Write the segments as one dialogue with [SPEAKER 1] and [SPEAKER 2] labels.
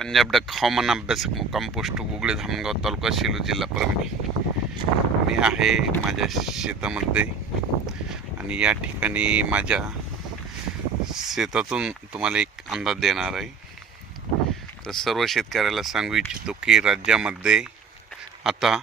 [SPEAKER 1] पंजाब डक हवामान अभ्यासक मुक्काम पोस्ट गुगळे धामणगाव तालुका शिलू जिल्हा परभणी. मी आहे माझ्या शेतामध्ये आणि या ठिकाणी माझ्या शेतातून तुम्हाला एक अंदाज देणार आहे. तर सर्व शेतकऱ्याला सांगू इच्छितो की राज्यामध्ये आता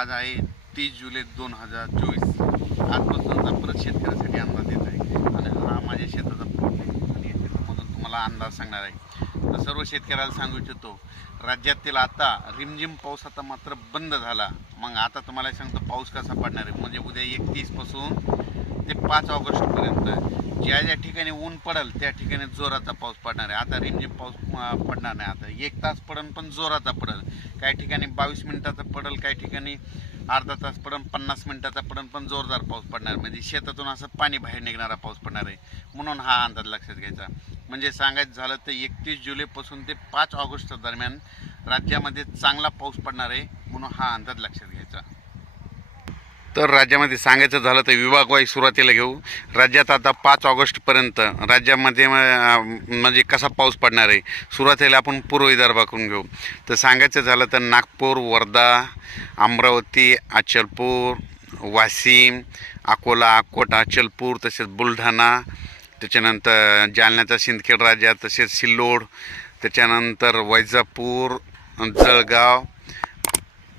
[SPEAKER 1] आज आहे तीस जुलै दोन हजार चोवीस. आजपासूनचा परत शेतकऱ्यासाठी अंदाज देत आहे आणि हा माझ्या शेताचा प्लॉट आणि शेतामधून तुम्हाला अंदाज सांगणार आहे. सर्व शेतकऱ्याला सांगू इच्छितो राज्यातील आता रिमझिम पाऊस आता मात्र बंद झाला. मग आता तुम्हाला सांगतो पाऊस कसा पडणार आहे? म्हणजे उद्या एकतीसपासून ते पाच ऑगस्टपर्यंत ज्या ज्या ठिकाणी ऊन पडेल त्या ठिकाणी जोराचा पाऊस पडणार आहे. आता रिमझिम पाऊस पडणार नाही आता. एक तास पडेल पण जोराचा पडेल. काही ठिकाणी बावीस मिनिटाचा पडेल काही ठिकाणी अर्धा तास पडेल पन्नास मिनिटाचा पडेल पण जोरदार पाऊस पडणार. म्हणजे शेतातून असं पाणी बाहेर निघणारा पाऊस पडणार आहे. म्हणून हा अंदाज लक्षात घ्यायचा. म्हणजे सांगायचं झालं तर एकतीस जुलैपासून ते पाच ऑगस्ट दरम्यान राज्यामध्ये चांगला पाऊस पडणार आहे म्हणून हा अंदाज लक्षात घ्यायचा. तर राज्यामध्ये सांगायचं झालं तर विभागवाई सुरुवातीला घेऊ. राज्यात आता पाच ऑगस्टपर्यंत राज्यामध्ये म्हणजे कसा पाऊस पडणार आहे सुरुवातीला आपण पूर्व विदर्भाकडून घेऊ. तर सांगायचं झालं तर नागपूर वर्धा अमरावती अचलपूर वाशिम अकोला अकोट अचलपूर तसेच बुलढाणा त्याच्यानंतर जालन्याचा सिंदखेड राज्यात तसेच सिल्लोड त्याच्यानंतर वैजापूर जळगाव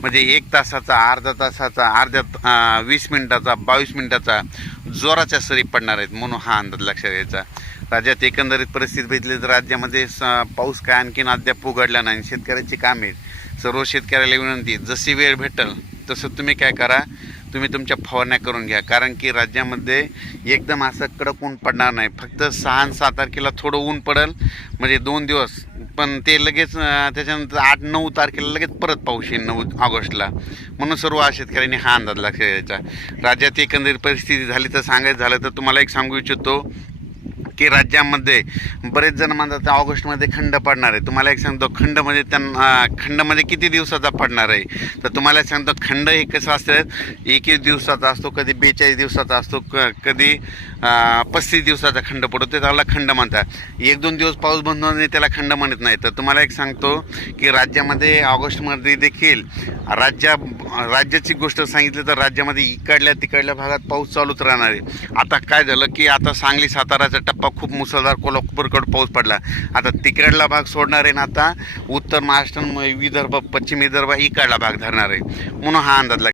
[SPEAKER 1] म्हणजे एक तासाचा अर्धा तासाचा अर्ध्या वीस मिनिटाचा बावीस मिनिटाचा जोराच्या सरी पडणार आहेत म्हणून हा अंदाज लक्षात घ्यायचा राज्यात एकंदरीत परिस्थिती बघितली तर राज्यामध्ये स- पाऊस काय आणखीन अद्याप उघडला नाही शेतकऱ्याची कामे आहेत. सर्व शेतकऱ्याला विनंती जशी वेळ भेटेल तसं तुम्ही काय करा तुम्ही तुमच्या फवारण्या करून घ्या. कारण की राज्यामध्ये एकदम असं कडक ऊन पडणार नाही. फक्त सहा आणि तारखेला थोडं ऊन पडेल म्हणजे दोन दिवस. पण ते लगेच त्याच्यानंतर आठ नऊ तारखेला लगेच परत पाऊस येईल नऊ ऑगस्टला. म्हणून सर्व शेतकऱ्यांनी हा अंदाज लक्ष द्यायचा राज्यात एकंदरीत परिस्थिती झाली तर सांगायचं झालं तर तुम्हाला एक सांगू इच्छितो. की राज्यामध्ये बरेच जण म्हणतात ऑगस्टमध्ये खंड पडणार आहे. तुम्हाला एक सांगतो खंड म्हणजे त्यांना खंडमध्ये किती दिवसाचा पडणार आहे? तर तुम्हाला एक सांगतो खंड हे कसं असतं? एक एक दिवसाचा असतो कधी बेचाळीस दिवसाचा असतो क कधी पस्तीस दिवसाचा खंड पडतो ते त्याला खंड म्हणतात. एक दोन दिवस पाऊस बंद होणे त्याला खंड म्हणत नाही. तर तुम्हाला एक सांगतो की राज्यामध्ये ऑगस्टमध्ये देखील राज्या राज्याची गोष्ट सांगितली तर राज्यामध्ये इकडल्या तिकडल्या भागात पाऊस चालूच राहणार आहे. आता काय झालं की आता सांगली साताराचा टप्पा खूप मुसळधार कोल्हापूरकडे पाऊस पडला. आता तिकडला भाग सोडणार आहे ना आता उत्तर महाराष्ट्र विदर्भ पश्चिम विदर्भ इकडला भाग धरणार आहे. म्हणून हा अंदाज